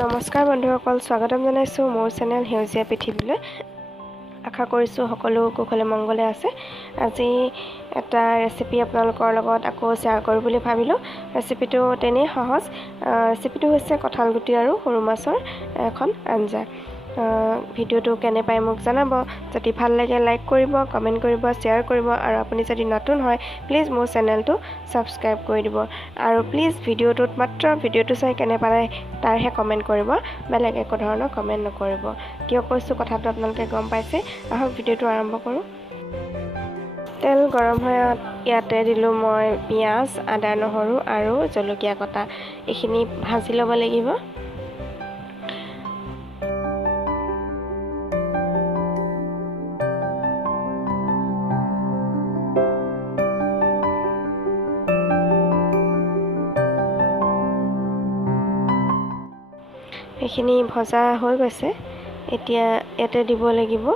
নমস্কাৰ বন্ধুসকল, স্বাগতম জনাইছোঁ মোৰ চেনেল সেউজীয়া পৃথিৱীলৈ। আশা কৰিছোঁ সকলো কুশলে মংগলে আছে। আজি এটা ৰেচিপি আপোনালোকৰ লগত আকৌ শ্বেয়াৰ কৰোঁ বুলি ভাবিলোঁ। ৰেচিপিটো তেনেই সহজ। ৰেচিপিটো হৈছে কঁঠাল গুটি আৰু সৰু মাছৰ এখন আঞ্জা। ভিডিঅ'টো কেনে পায় মোক জনাব। যদি ভাল লাগে লাইক কৰিব, কমেণ্ট কৰিব, শ্বেয়াৰ কৰিব আৰু আপুনি যদি নতুন হয় প্লিজ মোৰ চেনেলটো ছাবস্ক্ৰাইব কৰি দিব। আৰু প্লিজ ভিডিঅ'টোত মাত্ৰ ভিডিঅ'টো চাই কেনে পালে তাৰহে কমেণ্ট কৰিব, বেলেগ একো ধৰণৰ কমেণ্ট নকৰিব। কিয় কৈছোঁ কথাটো আপোনালোকে গম পাইছে। আহক ভিডিঅ'টো আৰম্ভ কৰোঁ। তেল গৰম হৈ ইয়াতে দিলোঁ মই পিঁয়াজ, আদা, নহৰু আৰু জলকীয়া কটা। এইখিনি ভাজি ল'ব লাগিব। এইখিনি ভজা হৈ গৈছে। এতিয়া ইয়াতে দিব লাগিব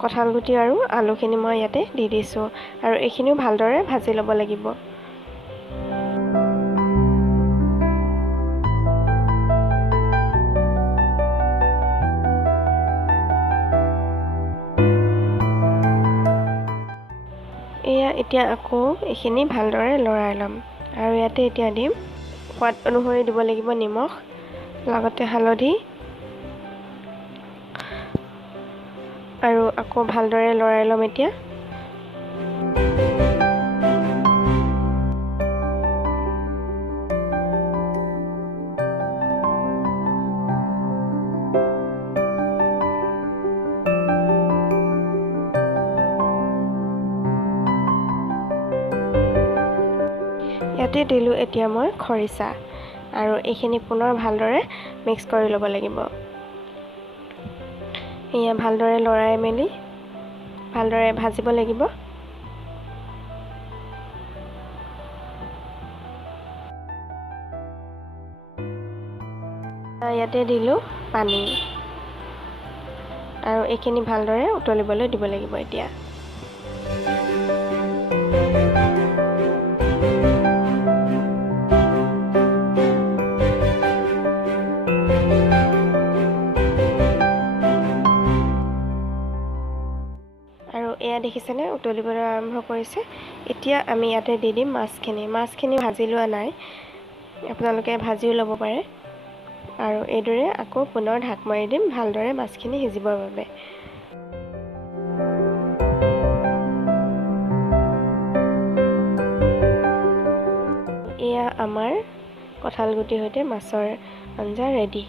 কঁঠাল গুটি আৰু আলুখিনি মই ইয়াতে দি দিছোঁ আৰু এইখিনিও ভালদৰে ভাজি ল'ব লাগিব। এতিয়া আকৌ এইখিনি ভালদৰে লৰাই ল'ম আৰু ইয়াতে এতিয়া দিম সোৱাদ অনুসৰি দিব লাগিব নিমখ, লগতে হালধি আৰু আকৌ ভালদৰে লৰাই ল'ম। এতিয়া ইয়াতে দিলোঁ এতিয়া মই খৰিচা আৰু এইখিনি পুনৰ ভালদৰে মিক্স কৰি ল'ব লাগিব। এয়া ভালদৰে লৰাই মেলি ভালদৰে ভাজিব লাগিব। ইয়াতে দিলোঁ পানী আৰু এইখিনি ভালদৰে উতলিবলৈ দিব লাগিব। এতিয়া আৰু এয়া দেখিছেনে উতলিবলৈ আৰম্ভ কৰিছে। এতিয়া আমি ইয়াতে দি দিম মাছখিনি ভাজি লোৱা নাই, আপোনালোকে ভাজিও ল'ব পাৰে। আৰু এইদৰে আকৌ পুনৰ ঢাক মাৰি দিম ভালদৰে মাছখিনি সিজিবৰ বাবে। এয়া আমাৰ কঁঠাল গুটিৰ সৈতে মাছৰ আঞ্জা ৰেডি।